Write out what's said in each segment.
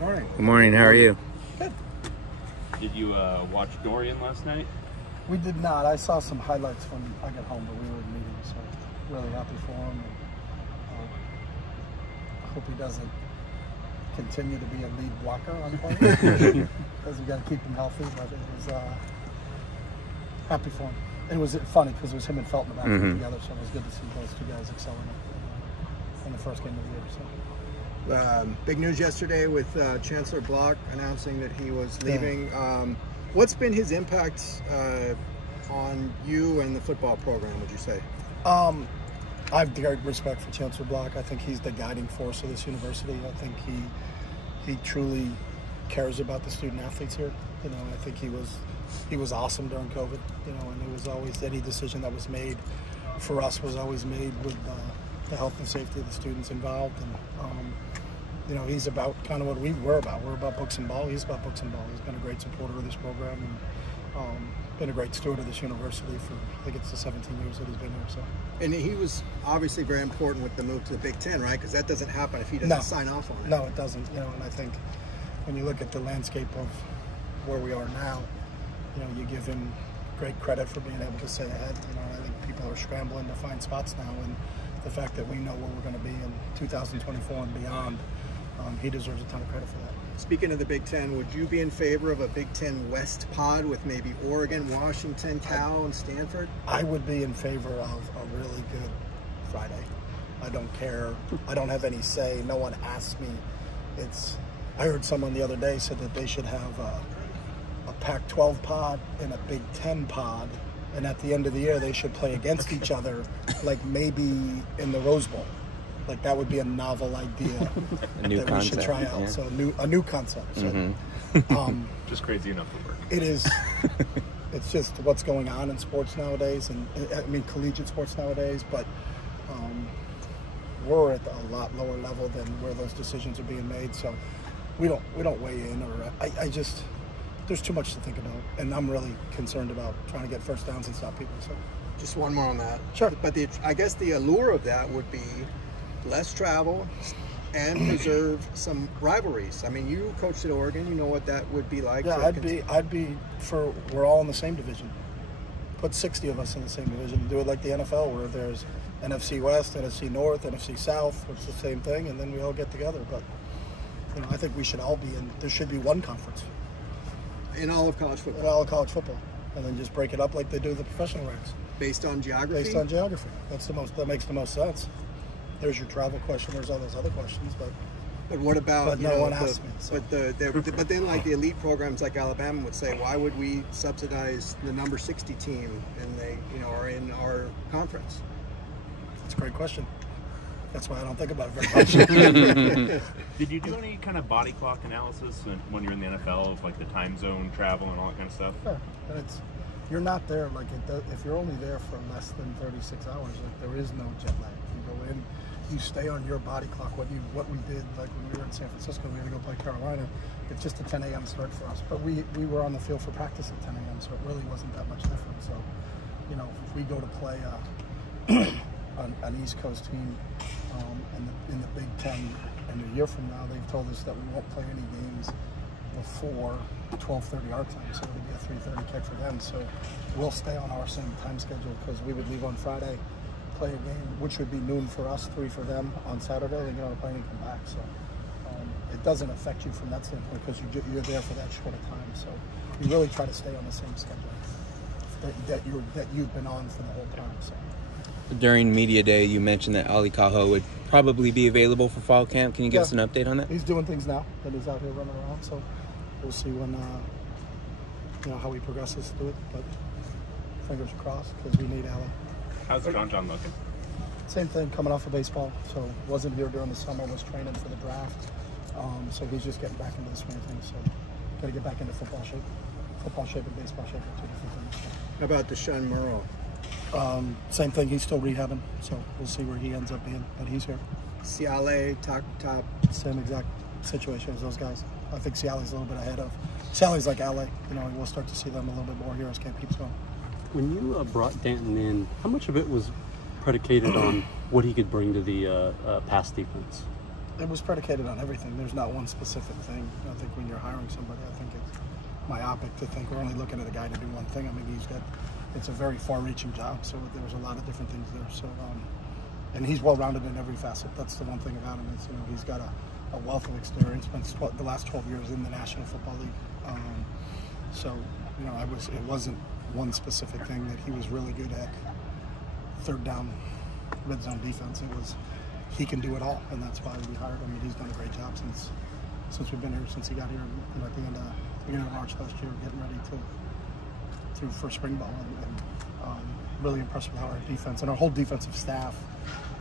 Morning. Good morning. How are you? Good. Did you watch Dorian last night? We did not. I saw some highlights when I got home, but we were in meetings, so really happy for him. And, I hope he doesn't continue to be a lead blocker on play because we got to keep him healthy. But it was happy for him. It was funny because it was him and Felton back together, so it was good to see those two guys excelling in the first game of the year. So. Big news yesterday with Chancellor Block announcing that he was leaving. What's been his impact on you and the football program, would you say? I have great respect for Chancellor Block. I think he's the guiding force of this university. I think he truly cares about the student athletes here. You know, I think he was awesome during COVID. You know, and it was always any decision that was made for us was always made with the health and safety of the students involved. And you know, he's about kind of what we're about. We're about books and ball. He's about books and ball. He's been a great supporter of this program and been a great steward of this university for, I think it's the 17 years that he's been here. So. And he was obviously very important with the move to the Big Ten, right? Because that doesn't happen if he doesn't sign off on it. No, it doesn't. You know, and I think when you look at the landscape of where we are now, you know, you give him great credit for being able to stay ahead. You know, I think people are scrambling to find spots now, and the fact that we know where we're going to be in 2024 and beyond, he deserves a ton of credit for that. Speaking of the Big Ten, would you be in favor of a Big Ten West pod with maybe Oregon, Washington, Cal, and Stanford? I would be in favor of a really good Friday. I don't care. I don't have any say. No one asked me. I heard someone the other day said that they should have a Pac-12 pod and a Big Ten pod, and at the end of the year they should play against each other, like maybe in the Rose Bowl. Like that would be a novel idea that we should try out. Yeah. So a new concept. So, just crazy enough to work. It is. It's just what's going on in sports nowadays, and I mean collegiate sports nowadays. But we're at a lot lower level than where those decisions are being made. So we don't weigh in, or I just there's too much to think about, and I'm really concerned about trying to get first downs and stop people. So just one more on that. Sure. But I guess the allure of that would be less travel and preserve some rivalries. I mean, you coached at Oregon, you know what that would be like. Yeah, I'd be for we're all in the same division. Put 60 of us in the same division and do it like the NFL, where there's NFC West, NFC North, NFC South, which is the same thing, and then we all get together. But you know, I think we should all be in. There should be one conference in all of college football. In all of college football, and then just break it up like they do the professional ranks. Based on geography. Based on geography. That makes the most sense. There's your travel question. There's all those other questions, but what about? But no one asked me. So. But then like the elite programs like Alabama would say, why would we subsidize the number 60 team and they are in our conference? That's a great question. That's why I don't think about it very much. Did you do any kind of body clock analysis when you're in the NFL of like the time zone travel and all that kind of stuff? Sure. And you're not there like if you're only there for less than 36 hours, like there is no jet lag. You go in. You stay on your body clock. What we did, like when we were in San Francisco, we had to go play Carolina. It's just a 10 a.m. start for us. But we were on the field for practice at 10 a.m., so it really wasn't that much different. So, you know, if we go to play an East Coast team in the Big Ten, and a year from now, they've told us that we won't play any games before 12:30 our time, so it'll be a 3:30 kick for them. So we'll stay on our same time schedule because we would leave on Friday, play a game, which would be noon for us, 3 for them on Saturday, and get on a plane and come back. So it doesn't affect you from that standpoint because you're there for that short of time. So you really try to stay on the same schedule that you've been on for the whole time. So. During media day, you mentioned that Ali Cajo would probably be available for fall camp. Can you give us an update on that? He's doing things now that he's out here running around. So we'll see when how he progresses through it. But fingers crossed because we need Ali. How's John looking? Same thing, coming off of baseball. So wasn't here during the summer, was training for the draft. So he's just getting back into the swing of things. So got to get back into football shape. Football shape and baseball shape are two different things. How about Deshaun Murrow? Same thing, he's still rehabbing. So we'll see where he ends up being, but he's here. CLA, top. Same exact situation as those guys. I think Ciale's a little bit ahead of. Ciale's like LA. You know, we'll start to see them a little bit more here as camp keeps going. When you brought Danton in, how much of it was predicated on what he could bring to the pass defense? it was predicated on everything. There's not one specific thing. I think when you're hiring somebody, I think it's myopic to think we're only looking at a guy to do one thing. I mean, it's a very far-reaching job, so there's a lot of different things there. So, and he's well-rounded in every facet. That's the one thing about him is, he's got a wealth of experience. Spent the last 12 years in the National Football League. So, it wasn't one specific thing that he was really good at. Third down, red zone defense. It was he can do it all, and that's why we hired him. And he's done a great job since we've been here, since he got here at the beginning of March last year, getting ready for spring ball, and really impressed with how our defense and our whole defensive staff,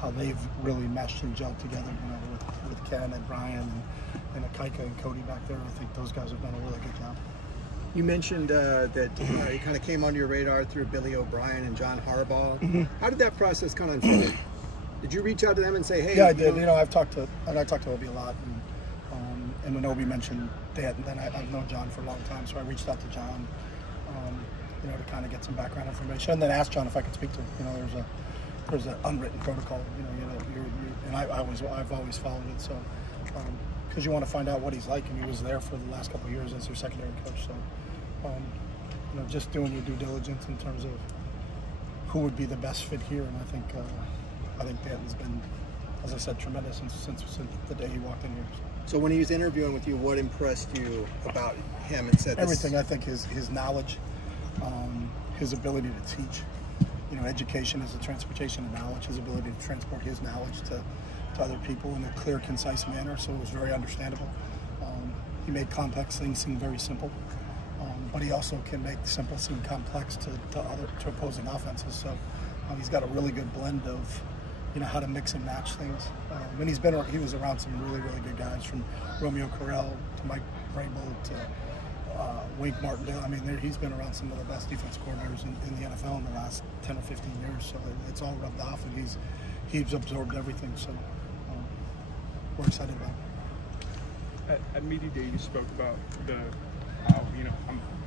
how they've really meshed and gelled together. With Ken and Brian and Akaika and Cody back there. I think those guys have done a really good job. You mentioned that you kind of came onto your radar through Billy O'Brien and John Harbaugh. Mm-hmm. How did that process kind of unfold? Did you reach out to them and say, "Hey"? Yeah, I did. I talked to Obi a lot, and when Obi mentioned that, then I've known John for a long time, so I reached out to John, to kind of get some background information, and then asked John if I could speak to him. There's an unwritten protocol, and I've always followed it. So, because you want to find out what he's like, and he was there for the last couple of years as their secondary coach. So, just doing your due diligence in terms of who would be the best fit here, and I think Danton's been, as I said, tremendous since the day he walked in here. So when he was interviewing with you, what impressed you about him? And said everything. I think his knowledge, his ability to teach. Education is a transportation of knowledge. His ability to transport his knowledge to other people in a clear, concise manner. So it was very understandable. He made complex things seem very simple, but he also can make simple seem complex to opposing offenses. So he's got a really good blend of how to mix and match things. And he was around some really, really good guys, from Romeo Correll to Mike Vrabel to Wink Martindale. I mean, he's been around some of the best defense coordinators in the NFL in the last 10 or 15 years. So it's all rubbed off, and he's absorbed everything. So we're excited about it. At media day, you spoke about how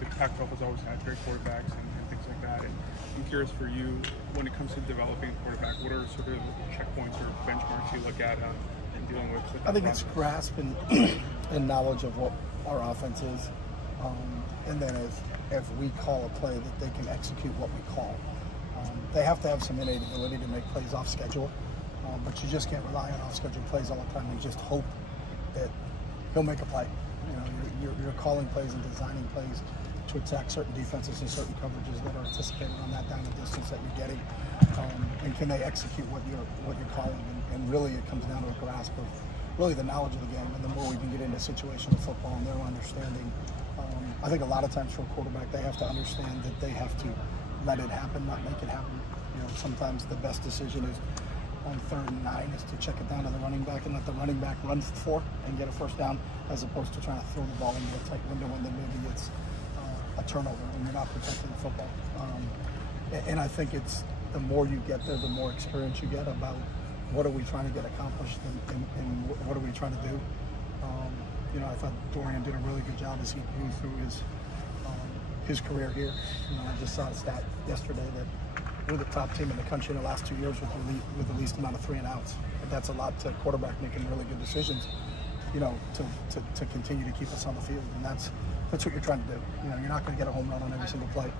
the Pac-12 has always had great quarterbacks and things like that. And I'm curious for you, when it comes to developing a quarterback, what are sort of checkpoints or benchmarks you look at in dealing with I think it's grasp and knowledge of what our offense is, and then if we call a play, that they can execute what we call. They have to have some innate ability to make plays off schedule, but you just can't rely on off-schedule plays all the time. You just hope that he'll make a play. You're calling plays and designing plays to attack certain defenses and certain coverages that are anticipated on that down the distance that you're getting, and can they execute what you're calling? And really, it comes down to a grasp of really the knowledge of the game. And the more we can get into situational football and their understanding, I think a lot of times for a quarterback, they have to understand that they have to let it happen, not make it happen. Sometimes the best decision is on 3rd and 9 is to check it down to the running back and let the running back run for and get a first down, as opposed to trying to throw the ball into a tight window and then maybe it's a turnover and you're not protecting the football. And I think it's the more you get there, the more experience you get about what are we trying to get accomplished and what are we trying to do. I thought Dorian did a really good job as he grew through his career here. I just saw a stat yesterday that we're the top team in the country in the last 2 years with the least amount of 3 and outs. But that's a lot to quarterback making really good decisions, to continue to keep us on the field. And that's what you're trying to do. You're not going to get a home run on every single play.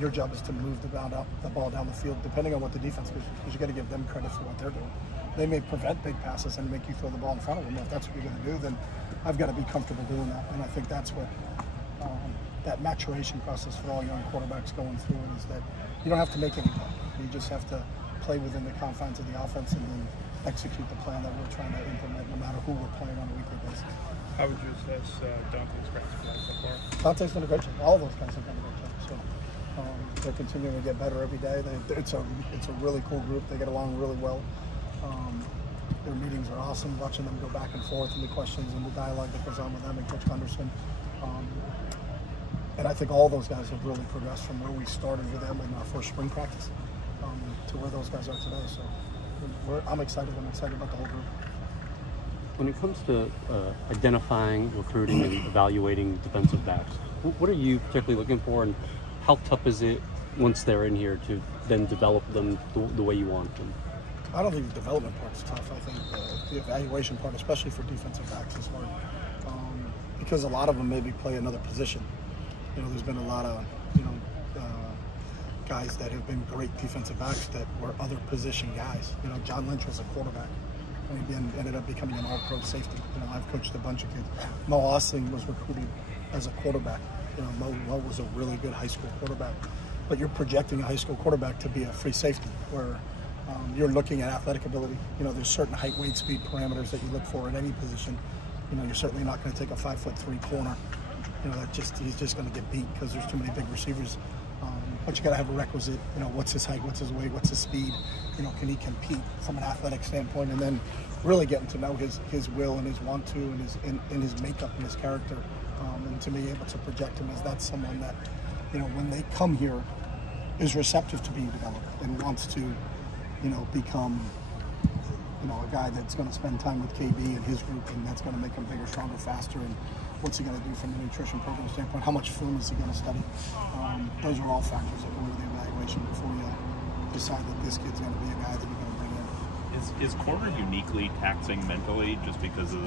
Your job is to move the ball down the field, depending on what the defense is, because you got to give them credit for what they're doing. They may prevent big passes and make you throw the ball in front of them. If that's what you're going to do, then I've got to be comfortable doing that. And I think that's what that maturation process for all young quarterbacks going through it is, that you don't have to make any play. You just have to play within the confines of the offense and then execute the plan that we're trying to implement, no matter who we're playing on a weekly basis. How would you assess Dante's practice so far? Dante's done a great job. All those guys have done a great job. So they're continuing to get better every day. It's a really cool group. They get along really well. Their meetings are awesome. Watching them go back and forth and the questions and the dialogue that goes on with them and Coach Gunderson. And I think all those guys have really progressed from where we started with them in our first spring practice to where those guys are today. So I'm excited. I'm excited about the whole group. When it comes to identifying, recruiting, and evaluating defensive backs, what are you particularly looking for, and how tough is it once they're in here to then develop them the way you want them? I don't think the development part's tough. I think the evaluation part, especially for defensive backs, is hard because a lot of them maybe play another position. You know, there's been a lot of guys that have been great defensive backs that were other position guys. You know, John Lynch was a quarterback and he ended up becoming an all-pro safety. You know, I've coached a bunch of kids. Mo Osling was recruited as a quarterback. You know, Mo was a really good high school quarterback. But you're projecting a high school quarterback to be a free safety where you're looking at athletic ability. You know, there's certain height, weight, speed parameters that you look for in any position. You know, you're certainly not going to take a 5'3" corner. You know, he's just going to get beat because there's too many big receivers. But you got to have a requisite. You know, what's his height, what's his weight, what's his speed. You know, can he compete from an athletic standpoint, and then really getting to know his will and his want to and his makeup and his character, and to be able to project him as that's someone that, you know, when they come here, is receptive to being developed and wants to, you know, become, you know, a guy that's going to spend time with KB and his group, and that's going to make him bigger, stronger, faster. And what's he going to do from a nutrition program standpoint? How much film is he going to study? Those are all factors that go into the evaluation before you decide that this kid's going to be a guy that you're going to bring in. Is corner uniquely taxing mentally just because of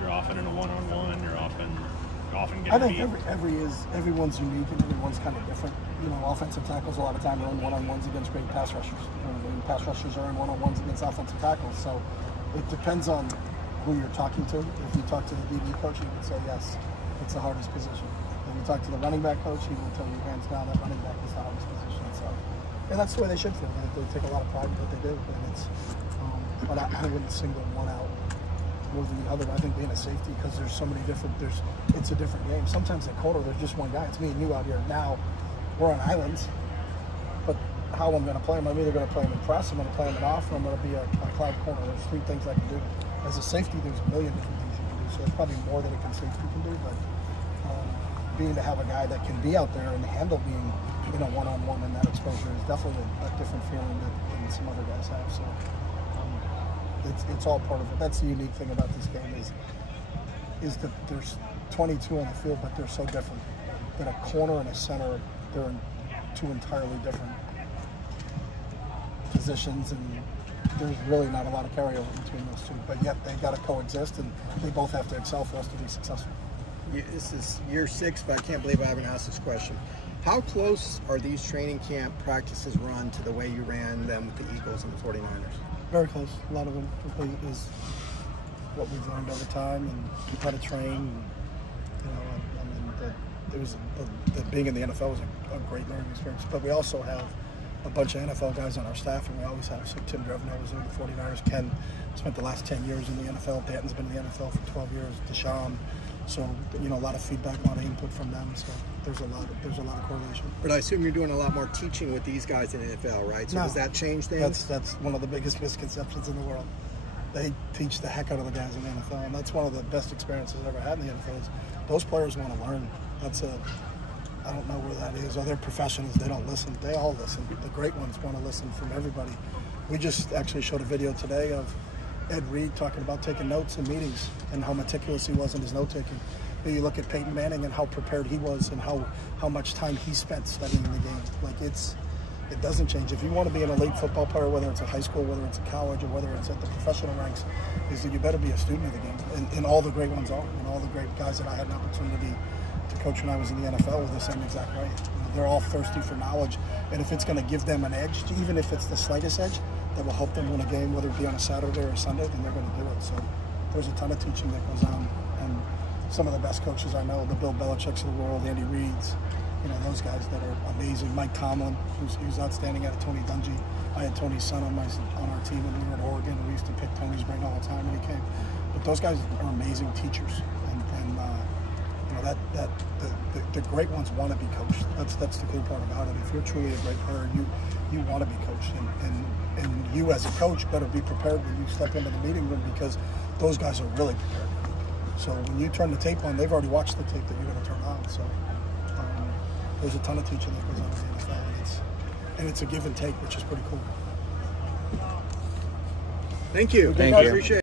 you're often in a one-on-one, you're often getting I think beat? everyone's unique and everyone's kind of different. You know, offensive tackles a lot of time are in one-on-ones against great pass rushers. You know, and pass rushers are in one-on-ones against offensive tackles. So it depends on who you're talking to. If you talk to the DB coach, he would say yes, it's the hardest position. If you talk to the running back coach, he will tell you hands down that running back is the hardest position. So, and that's the way they should feel. They take a lot of pride in what they do, and it's. But I wouldn't single one out more than the other. I think being a safety, because there's so many different. It's a different game. Sometimes at corner, there's just one guy. It's me and you out here. Now we're on islands, but how I'm going to play him? I'm either going to play him in press, I'm going to play him in off, or I'm going to be a cloud corner. There's three things I can do. As a safety, there's a million different things you can do. So there's probably more that a safety can do, but being to have a guy that can be out there and handle being in a one-on-one and that exposure is definitely a different feeling than some other guys have. So it's all part of it. That's the unique thing about this game is that there's 22 on the field, but they're so different. That a corner and a center, they're in two entirely different positions, and there's really not a lot of carryover between those two. But yet they got to coexist, and they both have to excel for us to be successful. This is year 6, but I can't believe I haven't asked this question. How close are these training camp practices run to the way you ran them with the Eagles and the 49ers? Very close. A lot of them is what we've learned over time and how to train. And, you know, I mean, being in the NFL was a great learning experience. But we also have a bunch of NFL guys on our staff, and we always have. So Tim Drevno was in the 49ers. Ken spent the last 10 years in the NFL. Danton's been in the NFL for 12 years. Deshaun. So, you know, a lot of feedback, a lot of input from them. So there's a lot of correlation. But I assume you're doing a lot more teaching with these guys in the NFL, right? So does that change things? That's one of the biggest misconceptions in the world. They teach the heck out of the guys in the NFL, and that's one of the best experiences I've ever had in the NFL. Is those players want to learn. I don't know where that is. Other professionals, they don't listen. They all listen. The great ones want to listen from everybody. We just actually showed a video today of Ed Reed talking about taking notes in meetings and how meticulous he was in his note-taking. You look at Peyton Manning and how prepared he was and how much time he spent studying the game. Like it doesn't change. If you want to be an elite football player, whether it's at high school, whether it's at college, or whether it's at the professional ranks, is that you better be a student of the game. And all the great ones are. And all the great guys that I had an opportunity to coach when I was in the NFL were the same exact way. You know, they're all thirsty for knowledge. And if it's going to give them an edge, even if it's the slightest edge, that will help them win a game, whether it be on a Saturday or a Sunday, then they're going to do it. So there's a ton of teaching that goes on. And some of the best coaches I know, the Bill Belichick's of the world, Andy Reid's, you know, those guys that are amazing. Mike Tomlin, who's outstanding out of Tony Dungy. I had Tony's son on our team when we were at Oregon. We used to pick Tony's brain all the time when he came. But those guys are amazing teachers. And you know, the great ones want to be coached. That's the cool part about it. If you're truly a great player, you want to be coached. And you as a coach better be prepared when you step into the meeting room, because those guys are really prepared. So when you turn the tape on, they've already watched the tape that you're going to turn on. So there's a ton of teaching that goes on in the NFL, and it's a give and take, which is pretty cool. Thank you. Thank you. Appreciate it.